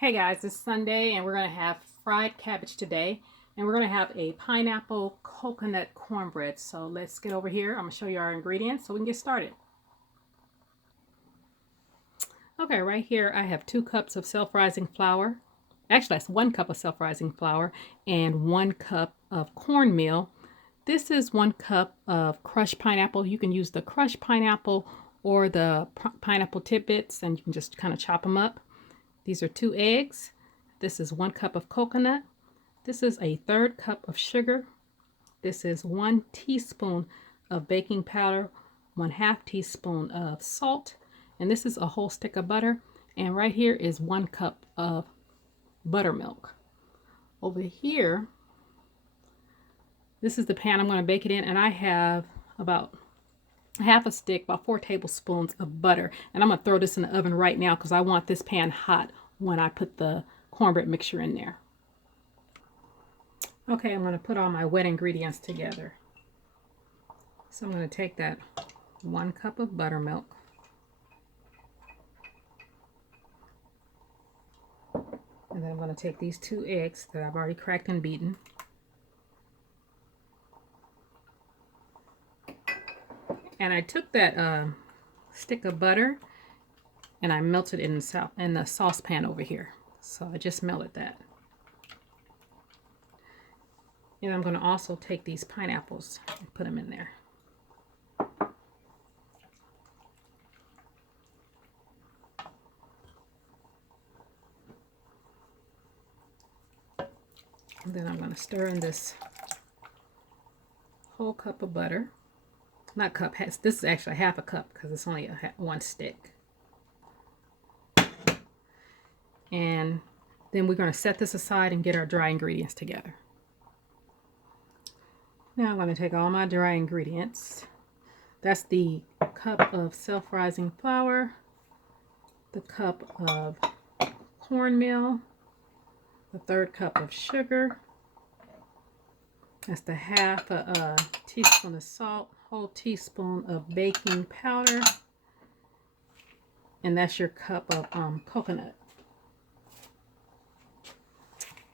Hey guys, it's Sunday and we're going to have fried cabbage today, and we're going to have a pineapple coconut cornbread. So let's get over here. I'm going to show you our ingredients so we can get started. Okay, right here I have 2 cups of self-rising flour. Actually, that's 1 cup of self-rising flour and 1 cup of cornmeal. This is 1 cup of crushed pineapple. You can use the crushed pineapple or the pineapple tidbits, and you can just kind of chop them up. These are 2 eggs. This is 1 cup of coconut. This is a 1/3 cup of sugar. This is 1 teaspoon of baking powder, 1/2 teaspoon of salt, and this is a whole stick of butter. And right here is 1 cup of buttermilk. Over here, this is the pan I'm going to bake it in, and I have about half a stick, about 4 tablespoons of butter, and I'm going to throw this in the oven right now because I want this pan hot when I put the cornbread mixture in there. Okay, I'm going to put all my wet ingredients together. So I'm going to take that 1 cup of buttermilk, and then I'm going to take these 2 eggs that I've already cracked and beaten. And I took that stick of butter and I melted it in the saucepan over here. So I just melted that. And I'm going to also take these pineapples and put them in there. And then I'm going to stir in this whole cup of butter. Not cup, this is actually half a cup because it's only 1 stick. And then we're going to set this aside and get our dry ingredients together. Now I'm going to take all my dry ingredients. That's the cup of self-rising flour, the cup of cornmeal, the 1/3 cup of sugar, that's the half a teaspoon of salt, whole teaspoon of baking powder, and that's your cup of coconut.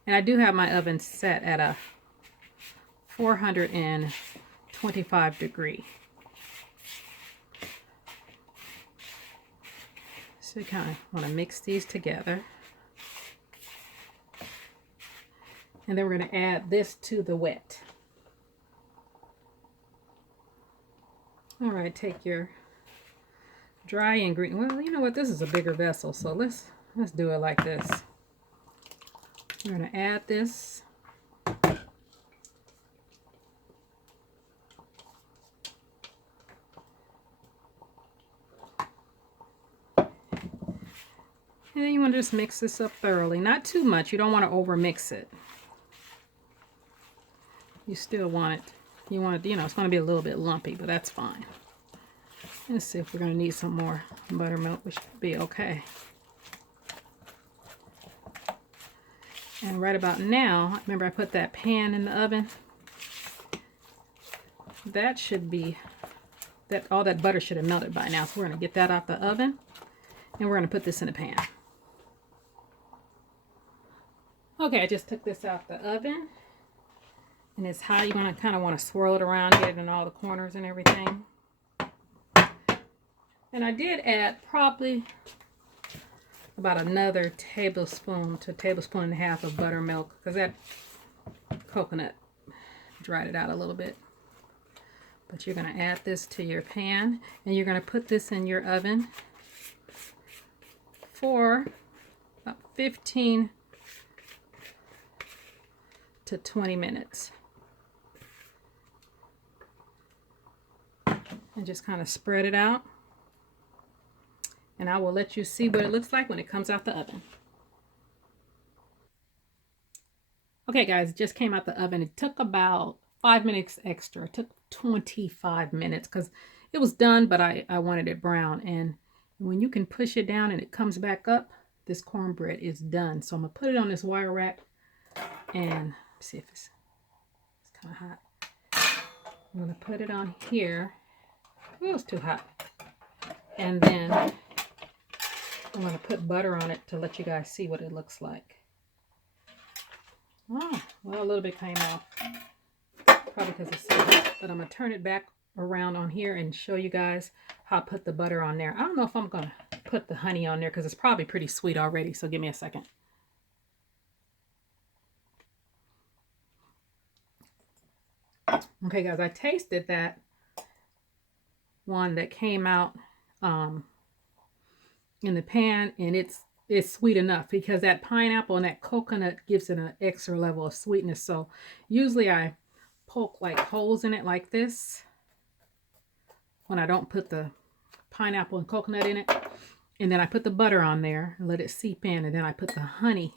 And I do have my oven set at a 425 degree. So you kind of want to mix these together. And then we're going to add this to the wet. All right, take your dry ingredient. Well, you know what? This is a bigger vessel, so let's do it like this. We're going to add this. And then you want to just mix this up thoroughly. Not too much. You don't want to over mix it. You still want it. You want it, it's going to be a little bit lumpy, but that's fine. Let's see if we're going to need some more buttermilk, which should be okay. And right about now, remember I put that pan in the oven? That should be, all that butter should have melted by now. So we're going to get that out the oven, and we're going to put this in a pan. Okay, I just took this out the oven, and it's hot. You're going to kind of want to swirl it around, get it in all the corners and everything. And I did add probably about another tablespoon to a tablespoon and a half of buttermilk, because that coconut dried it out a little bit. But you're going to add this to your pan, and you're going to put this in your oven for about 15 to 20 minutes. And just kind of spread it out. And I will let you see what it looks like when it comes out the oven. Okay guys, it just came out the oven. It took about 5 minutes extra. It took 25 minutes because it was done, but I wanted it brown. And when you can push it down and it comes back up, this cornbread is done. So I'm going to put it on this wire rack and see if it's kind of hot. I'm going to put it on here. Oh, it's too hot. And then I'm going to put butter on it to let you guys see what it looks like. Oh, well, a little bit came off. Probably because it's so hot. But I'm going to turn it back around on here and show you guys how I put the butter on there. I don't know if I'm going to put the honey on there because it's probably pretty sweet already. So give me a second. Okay, guys, I tasted that one that came out in the pan, and it's sweet enough because that pineapple and that coconut gives it an extra level of sweetness. So usually I poke like holes in it like this when I don't put the pineapple and coconut in it, and then I put the butter on there and let it seep in, and then I put the honey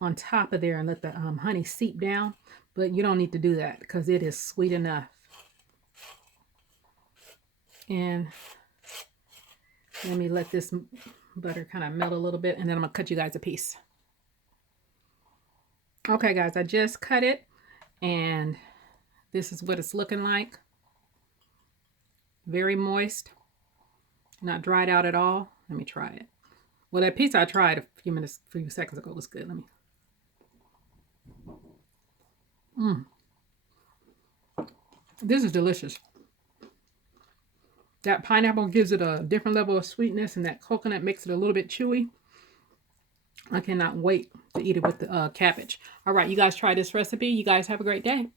on top of there and let the honey seep down. But you don't need to do that because it is sweet enough. And let me let this butter kind of melt a little bit, and then I'm going to cut you guys a piece. Okay, guys, I just cut it, and this is what it's looking like. Very moist, not dried out at all. Let me try it. Well, that piece I tried a few seconds ago was good. Let me. This is delicious. That pineapple gives it a different level of sweetness, and that coconut makes it a little bit chewy. I cannot wait to eat it with the cabbage. All right, you guys try this recipe. You guys have a great day.